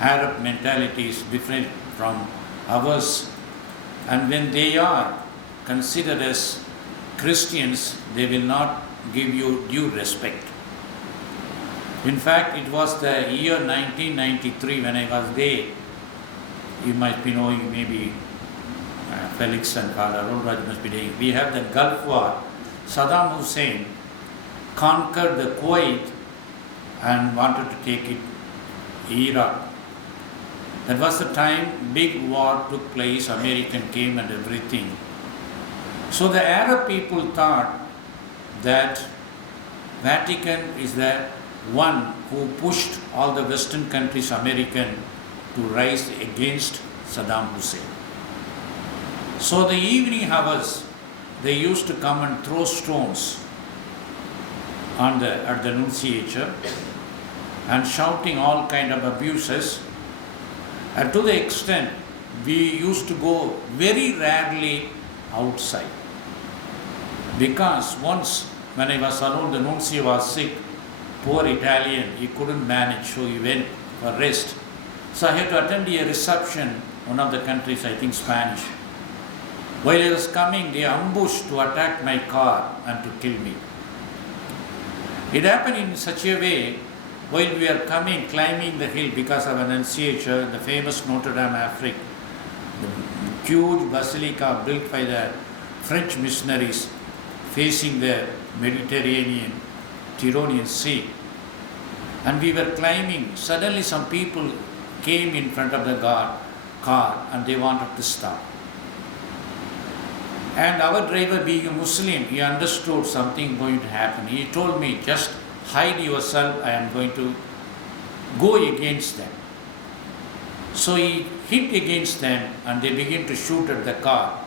Arab mentality is different from ours, and when they are considered as Christians, they will not give you due respect. In fact, it was the year 1993 when I was there. You might be knowing, maybe Felix and Father Raj must be knowing. We have the Gulf War. Saddam Hussein conquered the Kuwait and wanted to take it Iraq. That was the time big war took place, American came and everything. So the Arab people thought that Vatican is the one who pushed all the Western countries, American, to rise against Saddam Hussein. So the evening hours, they used to come and throw stones at the nunciature and shouting all kind of abuses. And to the extent, we used to go very rarely outside. Because once when I was alone, the nuncio was sick, poor Italian, he couldn't manage, so he went for rest. So I had to attend a reception, one of the countries, I think Spanish. While I was coming, they ambushed to attack my car and to kill me. It happened in such a way, while we are coming, climbing the hill because of an anunciature, the famous Notre Dame Afrique, the huge basilica built by the French missionaries facing the Mediterranean, Tyrrhenian Sea. And we were climbing, suddenly some people came in front of the car and they wanted to stop. And our driver, being a Muslim, he understood something going to happen. He told me, just hide yourself, I am going to go against them. So he hit against them and they began to shoot at the car.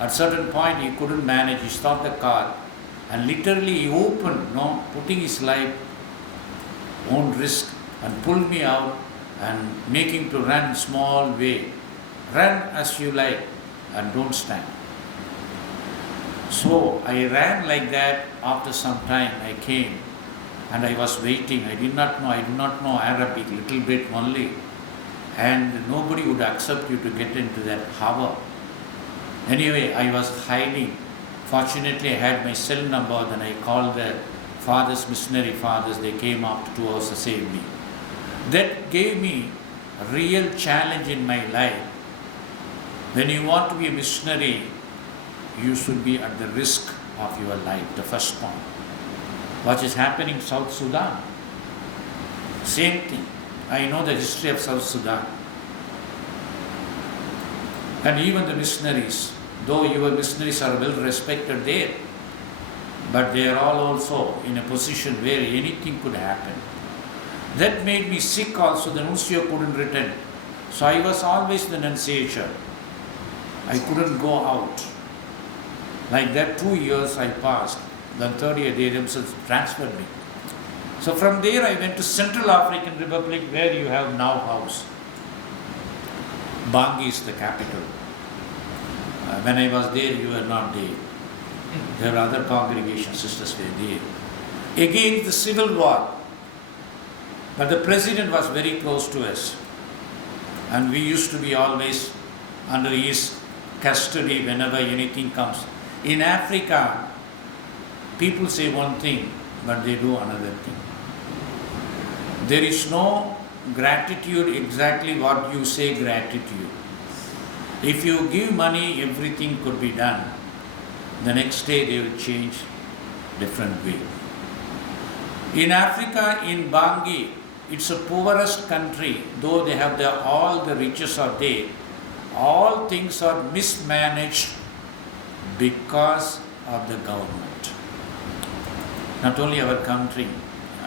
At a certain point he couldn't manage, he stopped the car and literally he opened, putting his life on risk and pulled me out and making to run small way. Run as you like and don't stand. So I ran like that. After some time I came and I was waiting. I did not know Arabic, little bit only. And nobody would accept you to get into that harbor. Anyway, I was hiding. Fortunately, I had my cell number, then I called the fathers, missionary fathers, they came after 2 hours to save me. That gave me a real challenge in my life. When you want to be a missionary, you should be at the risk of your life, the first point. What is happening in South Sudan? Same thing. I know the history of South Sudan. And even the missionaries, though your missionaries are well respected there, but they are all also in a position where anything could happen. That made me sick also. The nuncio couldn't return. So I was always the nunciature. I couldn't go out. Like that 2 years I passed. Then third year they themselves transferred me. So from there I went to Central African Republic where you have now house. Bangui is the capital. When I was there, you were not there. There were other congregation sisters were there. Again the civil war. But the president was very close to us. And we used to be always under his custody whenever anything comes. In Africa, people say one thing, but they do another thing. There is no gratitude exactly what you say gratitude. If you give money, everything could be done. The next day they will change different way. In Africa, in Bangui, it's a poorest country, though they have all the riches are there. All things are mismanaged because of the government. Not only our country,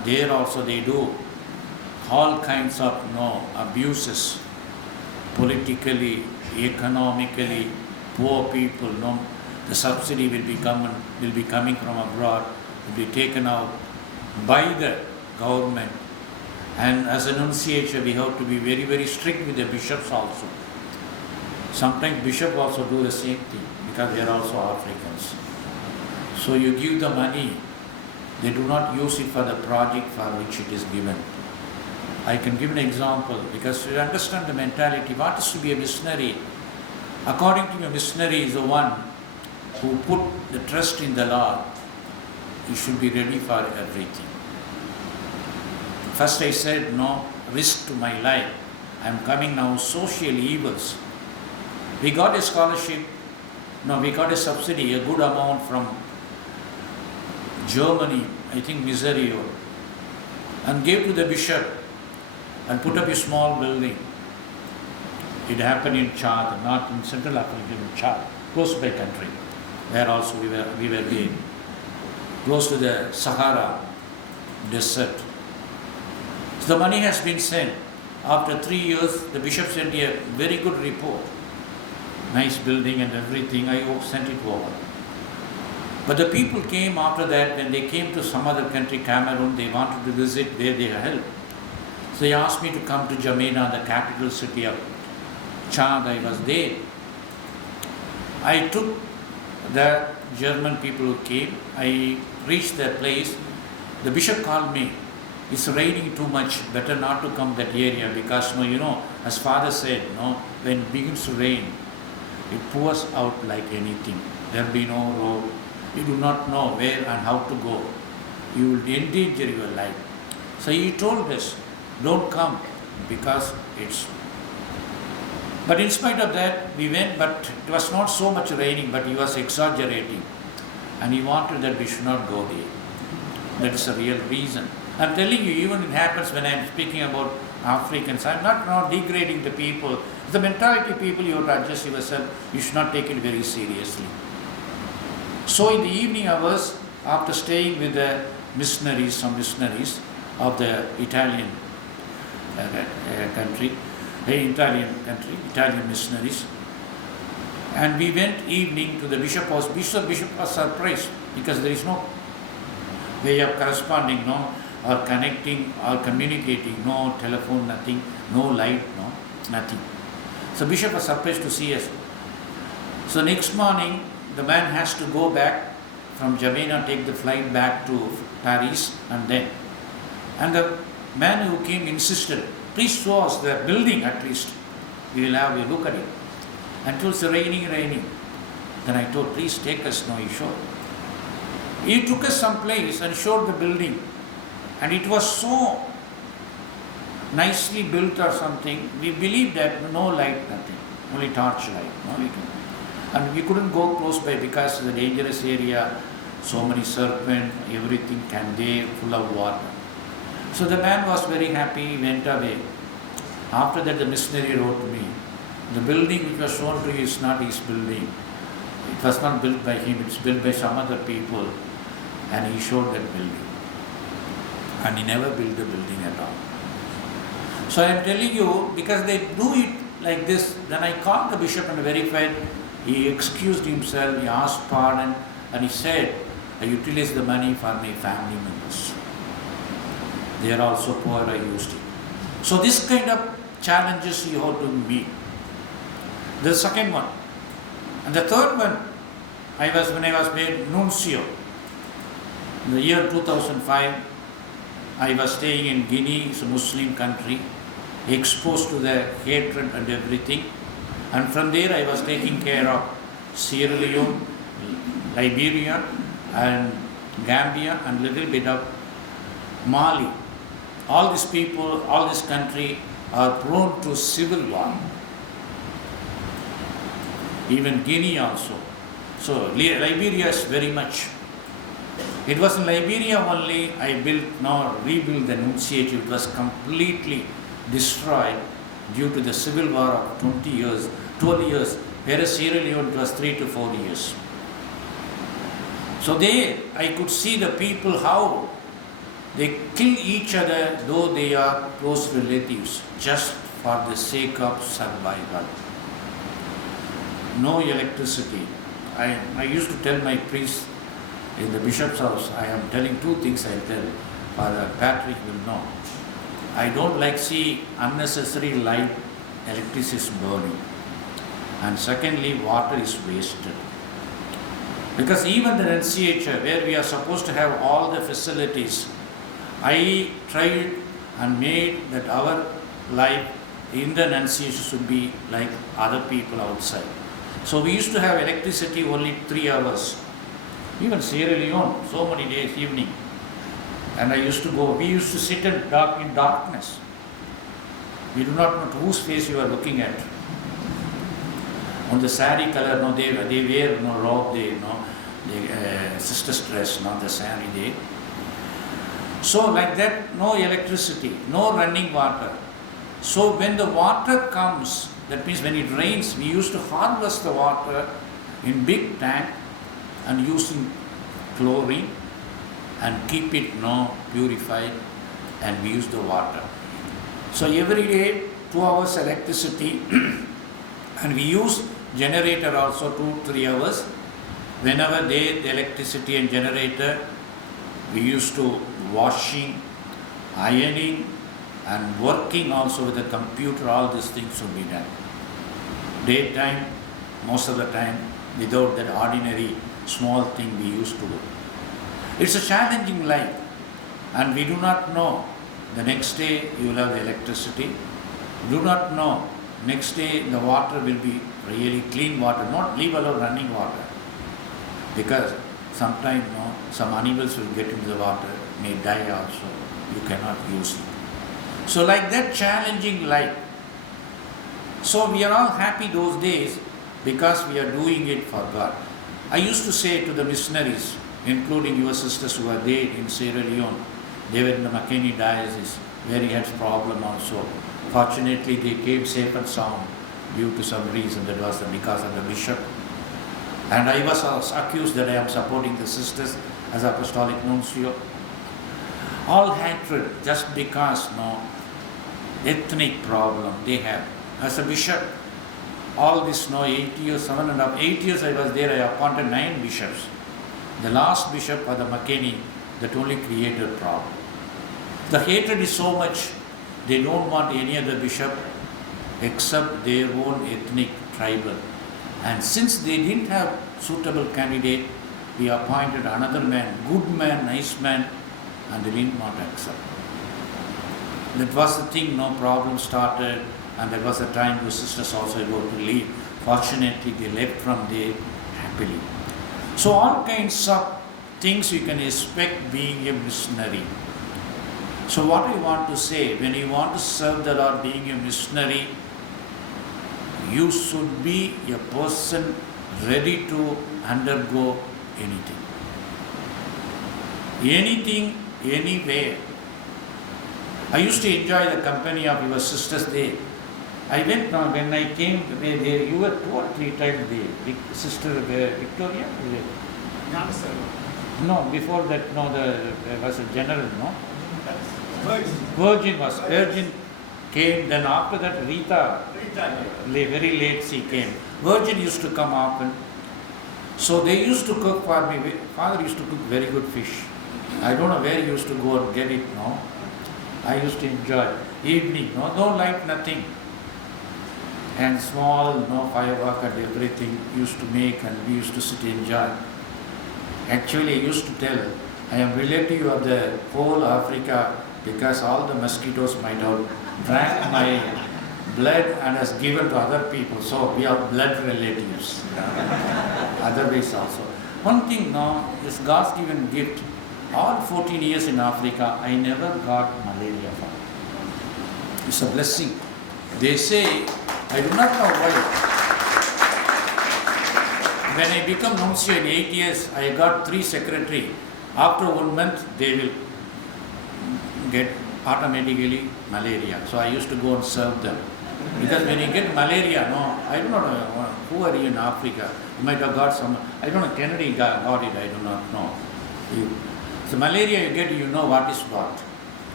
there also they do all kinds of abuses, politically, economically, poor people. The subsidy will be coming from abroad, will be taken out by the government. And as a nunciature, we have to be very, very strict with the bishops also. Sometimes bishops also do the same thing because they are also Africans. So you give the money, they do not use it for the project for which it is given. I can give an example because you understand the mentality. What is to be a missionary? According to me, a missionary is the one who put the trust in the Lord. He should be ready for everything. First I said, no risk to my life. I am coming now, social evils. We got a scholarship, we got a subsidy, a good amount from Germany, I think Missionary, and gave to the bishop and put up a small building. It happened in Chad, not in Central Africa, in Chad, close by country, where also we were there, close to the Sahara desert. So the money has been sent. After 3 years, the bishop sent a very good report. Nice building and everything, I sent it over. But the people came after that, when they came to some other country, Cameroon, they wanted to visit where they are held. So they asked me to come to Jamena, the capital city of Chad. I was there. I took the German people who came. I reached that place. The bishop called me. It's raining too much, better not to come that area because, as father said, when it begins to rain, it pours out like anything. There will be no road. You do not know where and how to go. You will endanger your life. So he told us, don't come because it's... But in spite of that, we went, but it was not so much raining, but he was exaggerating. And he wanted that we should not go there. That is the real reason. I'm telling you, even it happens when I'm speaking about Africans. I'm not degrading the people. The mentality people, you have to adjust yourself. You should not take it very seriously. So in the evening hours, after staying with the some missionaries of the Italian country, Italian missionaries, and we went evening to the bishop house. Bishop was surprised because there is no way of corresponding, or connecting or communicating, no telephone, nothing, no light, nothing. So bishop was surprised to see us. So next morning, the man has to go back from Jamena, take the flight back to Paris, and the man who came insisted, please show us the building at least. We will have a look at it. And it was raining. Then I told, please take us, he showed. He took us some place and showed the building. And it was so nicely built or something. We believed that no light, nothing, only torch light. And we couldn't go close by because it's a dangerous area, so many serpents, everything full of water. So the man was very happy, he went away. After that, the missionary wrote to me, the building which was shown to you is not his building. It was not built by him, it's built by some other people. And he showed that building. And he never built the building at all. So I am telling you, because they do it like this, then I called the bishop and verified. He excused himself, he asked pardon, and he said, I utilize the money for my family members. They are also poor, I used it. So this kind of challenges you have to meet. The second one. And the third one, when I was made nuncio, in the year 2005, I was staying in Guinea, it's a Muslim country, exposed to the hatred and everything. And from there I was taking care of Sierra Leone, Liberia and Gambia and little bit of Mali. All these people, all this country are prone to civil war. Even Guinea also. So Liberia is very much. It was in Liberia only I rebuilt the nunciate. It was completely destroyed due to the civil war of 12 years, whereas Sierra Leone it was 3 to 4 years. So there I could see the people how they kill each other though they are close relatives just for the sake of survival. No electricity. I used to tell my priest in the bishop's house, I am telling two things I tell. Father Patrick will know. I don't like see unnecessary light, electricity is burning. And secondly, water is wasted. Because even the NCH, where we are supposed to have all the facilities, I tried and made that our life in the Annunciation should be like other people outside. So we used to have electricity only 3 hours. Even Sierra Leone, so many days, evening. And we used to sit in darkness. We do not know whose face you are looking at. On the sari color, no, they wear no robe, the sister's dress, not the sari they. So like that, no electricity, no running water. So when the water comes, that means when it rains, we used to harvest the water in big tank and using chlorine and keep it purified, and we use the water. So every day 2 hours electricity and we use generator also 2-3 hours. Whenever the electricity and generator, we used to washing, ironing and working also with the computer, all these things should be done. Daytime, most of the time, without that ordinary small thing we used to do. It's a challenging life, and we do not know the next day you will have electricity. Do not know next day the water will be really clean water, not leave alone running water. Because sometimes some animals will get into the water, may die also. You cannot use it. So like that challenging life. So we are all happy those days because we are doing it for God. I used to say to the missionaries, including your sisters who are there in Sierra Leone, they were in the McKinney diocese, where he had problem also. Fortunately, they came safe and sound due to some reason, that was because of the bishop. And I was accused that I am supporting the sisters as apostolic nuncio. All hatred just because ethnic problem they have. As a bishop, all this 8 years, 7.5, 8 years I was there, I appointed 9 bishops. The last bishop for the McKinney, that only created problem. The hatred is so much, they don't want any other bishop except their own ethnic tribal. And since they didn't have suitable candidate, we appointed another man, good man, nice man, and they did not accept. That was the thing, no problem started, and there was a time the sisters also about to leave. Fortunately, they left from there happily. So all kinds of things you can expect being a missionary. So what I want to say, when you want to serve the Lord being a missionary, you should be a person ready to undergo anything. Anything, anywhere. I used to enjoy the company of your sisters there. I went when I came there, you were 2 or 3 times there. Sister Victoria? No, before that, there was a general, Virgin came, then after that Rita, very late she came. Virgin used to come often. So they used to cook for me. Father used to cook very good fish. I don't know where he used to go and get it, I used to enjoy. Evening, no light, nothing. And small, firework and everything used to make, and we used to sit and enjoy. Actually, I used to tell, I am relative of the whole Africa because all the mosquitoes might have drank my blood and has given to other people. So we are blood relatives. Otherwise also. One thing is God's given gift. All 14 years in Africa, I never got malaria from it. It's a blessing. They say, I do not know why. When I become nuncio in 8 years, I got 3 secretaries. After 1 month, they will get automatically malaria. So I used to go and serve them. Because when you get malaria, I do not know who are you in Africa. You might have got some, I don't know, Kennedy got it, I do not know. So malaria you get, you know what is what.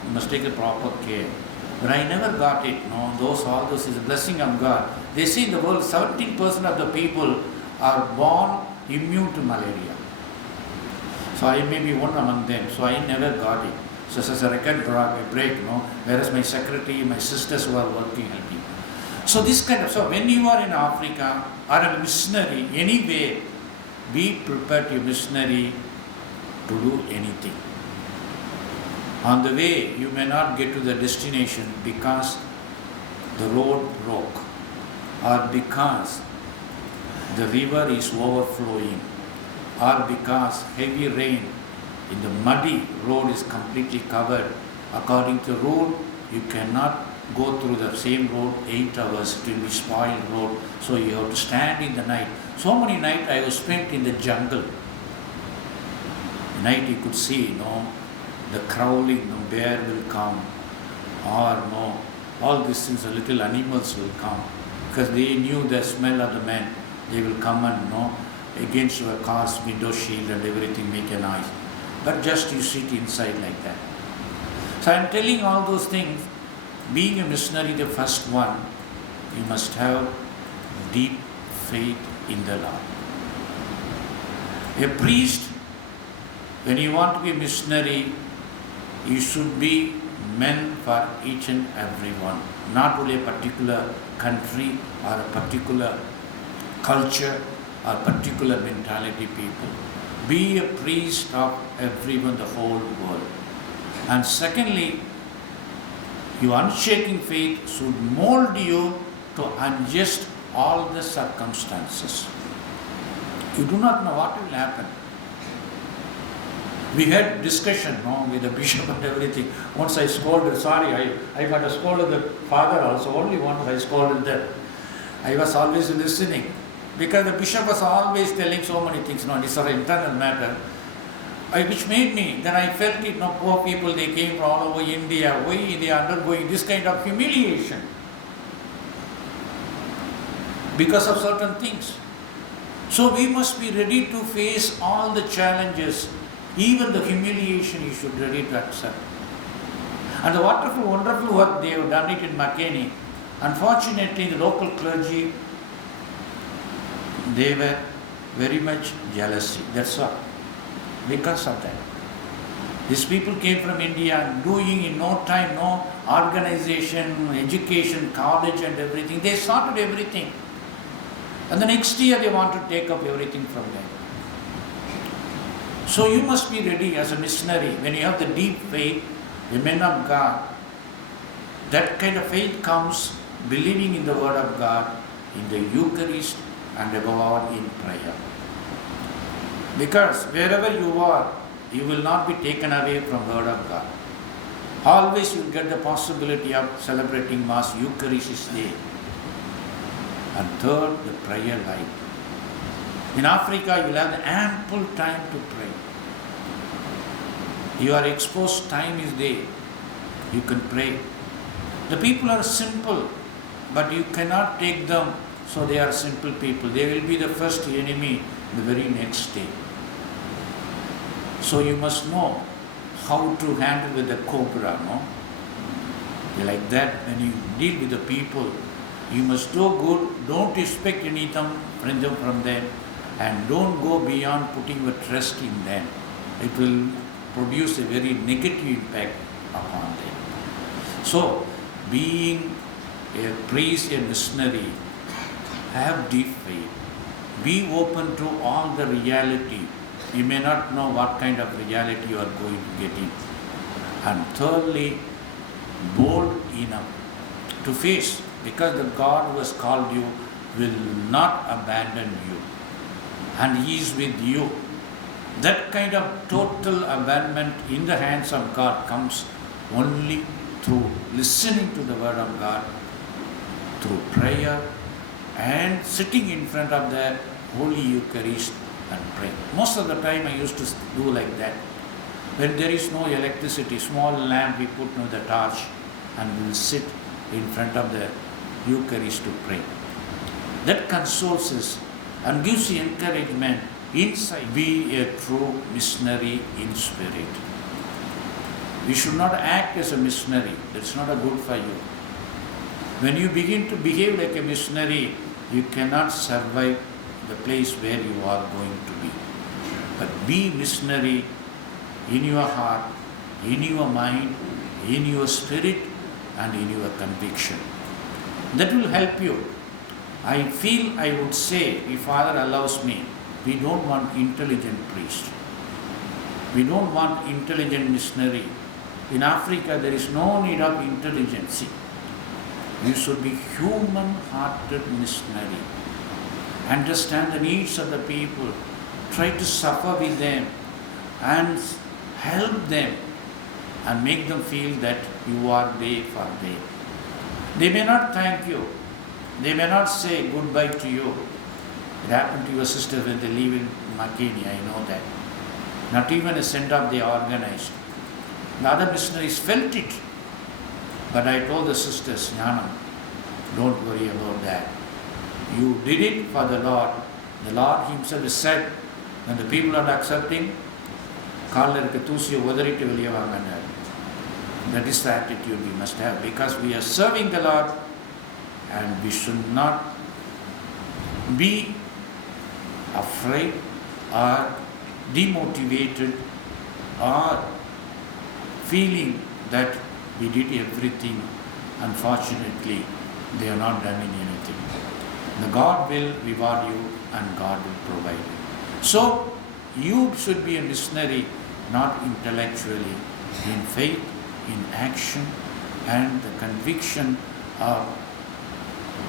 You must take a proper care. But I never got it. All those is a blessing of God. They say in the world 17% of the people are born immune to malaria. So I may be one among them. So I never got it. So as a record break, whereas my secretary, my sisters who are working helping. So this kind of, so when you are in Africa or a missionary, anywhere, be prepared to be a missionary to do anything. On the way, you may not get to the destination because the road broke, or because the river is overflowing, or because heavy rain in the muddy road is completely covered. According to the rule, you cannot go through the same road 8 hours, it will be spoiled road, so you have to stand in the night. So many nights I was spent in the jungle. Night you could see, the crawling, bear will come, or all these things, the little animals will come, because they knew the smell of the man. They will come and against your car's window shield and everything make a noise. But just you sit inside like that. So I am telling all those things. Being a missionary, the first one, you must have deep faith in the Lord. A priest, when you want to be a missionary, you should be meant for each and every one, not only a particular country or a particular culture or particular mentality people. Be a priest of everyone, the whole world. And secondly, your unshaking faith should mold you to adjust all the circumstances. You do not know what will happen. We had discussion with the bishop and everything. Once I scolded, I got a scold of the father also. Only once I scolded them. I was always listening. Because the bishop was always telling so many things. These are internal matter. Which made me, then I felt it, poor people, they came from all over India. Why they are undergoing this kind of humiliation? Because of certain things. So we must be ready to face all the challenges. Even the humiliation you should be ready to accept. And the wonderful work they have done it in McKinney. Unfortunately, the local clergy, they were very much jealousy. That's all. Because of that. These people came from India doing in no time, no organization, education, college and everything. They started everything. And the next year they want to take up everything from them. So you must be ready as a missionary. When you have the deep faith, the men of God, that kind of faith comes believing in the Word of God, in the Eucharist, and above all in prayer. Because wherever you are, you will not be taken away from the Word of God. Always you will get the possibility of celebrating Mass, Eucharist is there. And third, the prayer life. In Africa, you will have ample time to pray. Your exposed time is there. You can pray. The people are simple, but you cannot take them, so they are simple people. They will be the first enemy the very next day. So you must know how to handle with the cobra, Like that, when you deal with the people, you must do good, don't expect anything from them, and don't go beyond putting your trust in them. It will produce a very negative impact upon them. So, being a priest, a missionary, have deep faith. Be open to all the reality. You may not know what kind of reality you are going to get in. And thirdly, bold enough to face, because the God who has called you will not abandon you. And He is with you. That kind of total abandonment in the hands of God comes only through listening to the Word of God, through prayer, and sitting in front of the Holy Eucharist and pray. Most of the time I used to do like that. When there is no electricity, small lamp, we put the torch and we will sit in front of the Eucharist to pray. That consoles us and gives you encouragement inside. Be a true missionary in spirit. You should not act as a missionary. That's not a good for you. When you begin to behave like a missionary, you cannot survive the place where you are going to be. But be missionary in your heart, in your mind, in your spirit, and in your conviction. That will help you. I feel I would say, if Father allows me, we don't want intelligent priest. We don't want intelligent missionary. In Africa, there is no need of intelligence. You should be human-hearted missionary. Understand the needs of the people. Try to suffer with them and help them and make them feel that you are there for them. They may not thank you. They may not say goodbye to you. It happened to your sister when they live in Makeni, I know that. Not even a send-off they organized. The other missionaries felt it. But I told the sisters, Jnanam, don't worry about that. You did it for the Lord. The Lord Himself has said, when the people are accepting, that is the attitude we must have, because we are serving the Lord and we should not be afraid or demotivated or feeling that we did everything. Unfortunately, they are not done anything. The God will reward you and God will provide you. So, you should be a missionary, not intellectually, in faith, in action, and the conviction of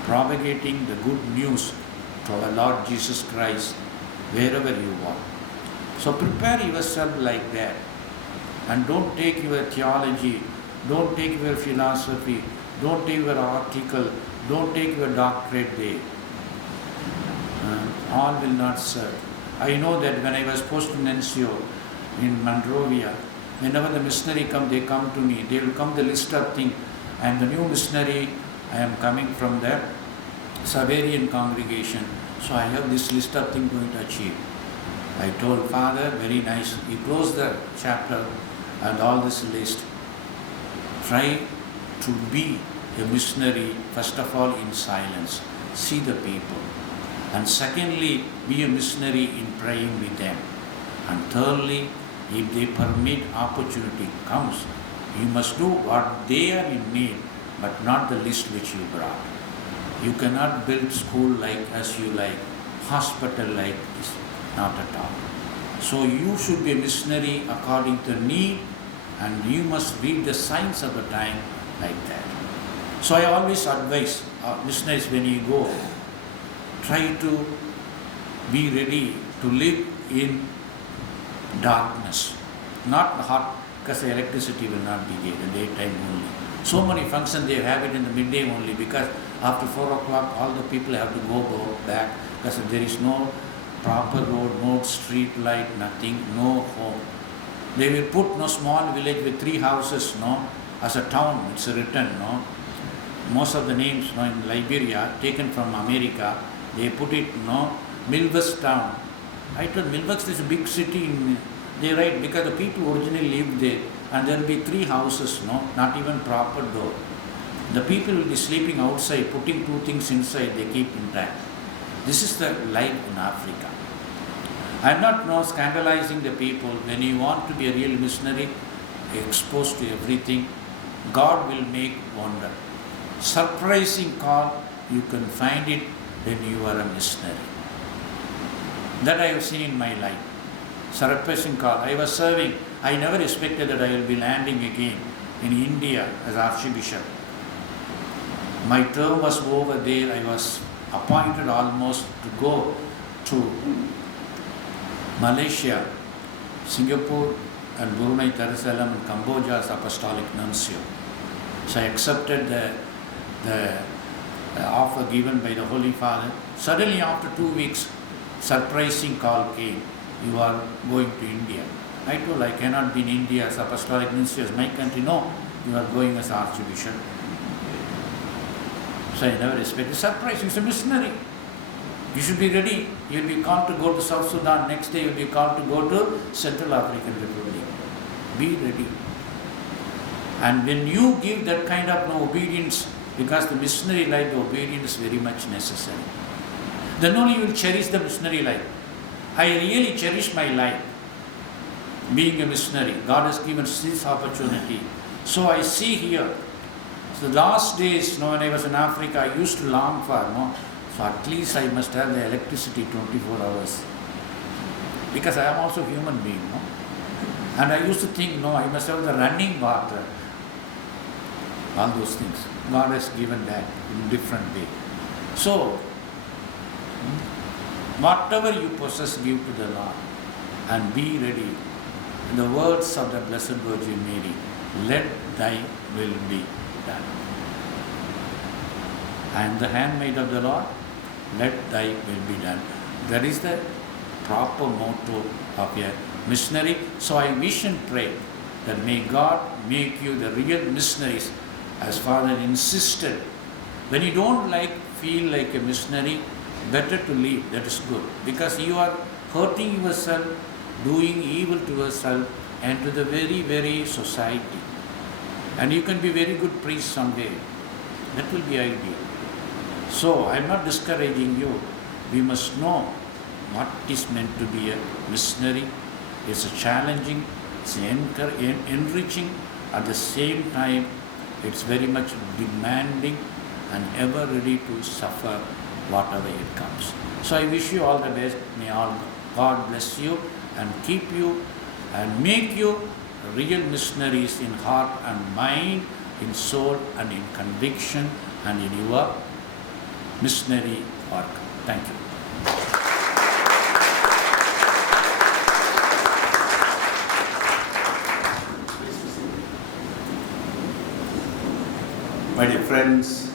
propagating the good news to our Lord Jesus Christ wherever you are. So prepare yourself like that, and don't take your theology, don't take your philosophy, don't take your article, don't take your doctorate there. All will not serve. I know that when I was post-nuncio in Monrovia, whenever the missionary come, they come to me. They will come the list of things. I am the new missionary. I am coming from the Savarian congregation. So I have this list of things going to achieve. I told Father, very nice. He closed the chapter and all this list. Try to be a missionary, first of all, in silence. See the people. And secondly, be a missionary in praying with them. And thirdly, if they permit, opportunity comes, you must do what they are in need, but not the list which you brought. You cannot build school like as you like, hospital like this, not at all. So you should be a missionary according to need, and you must read the signs of the time like that. So I always advise missionaries, when you go, try to be ready to live in darkness, not hot, because the electricity will not be there in the daytime only. So many functions they have it in the midday only, because after 4 o'clock all the people have to go back, because there is no proper road, no street light, nothing, no home. They will put no small village with 3 houses, no, as a town, it's written, no. Most of the names, no, in Liberia, taken from America, they put it, no, Milvus town. I told Milvus is a big city. They write because the people originally lived there, and there will be 3 houses, no, not even proper door. The people will be sleeping outside, putting 2 things inside, they keep intact. This is the life in Africa. I am not scandalizing the people. When you want to be a real missionary, exposed to everything, God will make wonder. Surprising call, you can find it when you are a missionary. That I have seen in my life. Surprising call. I was serving. I never expected that I will be landing again in India as Archbishop. My term was over there. I was appointed almost to go to Malaysia, Singapore, and Brunei, Darussalam, and Cambodia as Apostolic Nuncio. So I accepted the offer given by the Holy Father. Suddenly, after 2 weeks, surprising call came. You are going to India. I told I cannot be in India as Apostolic Nuncio as my country. No, you are going as Archbishop. So I never expected. Surprise, it's a missionary. You should be ready. You will be called to go to South Sudan. Next day you will be called to go to Central African Republic. Be ready. And when you give that kind of obedience, because the missionary life, the obedience is very much necessary. Then only you will cherish the missionary life. I really cherish my life, being a missionary. God has given us this opportunity. So I see here, the last days, when I was in Africa, I used to long for, so at least I must have the electricity 24 hours. Because I am also a human being, And I used to think, no, I must have the running water. All those things. God has given that in different way. So, whatever you possess, give to the Lord and be ready. In the words of the Blessed Virgin Mary, let thy will be done. I am the handmaid of the Lord, let thy will be done. That is the proper motto of a missionary. So I wish and pray that may God make you the real missionaries, as Father insisted. When you don't feel like a missionary, better to leave, that is good. Because you are hurting yourself, doing evil to yourself and to the very, very society. And you can be very good priest someday. That will be ideal. So I am not discouraging you. We must know what is meant to be a missionary. It's a challenging, it's enriching, at the same time it's very much demanding and ever ready to suffer whatever it comes. So I wish you all the best. May God bless you and keep you and make you real missionaries in heart and mind, in soul and in conviction and in your missionary work. Thank you. My dear friends,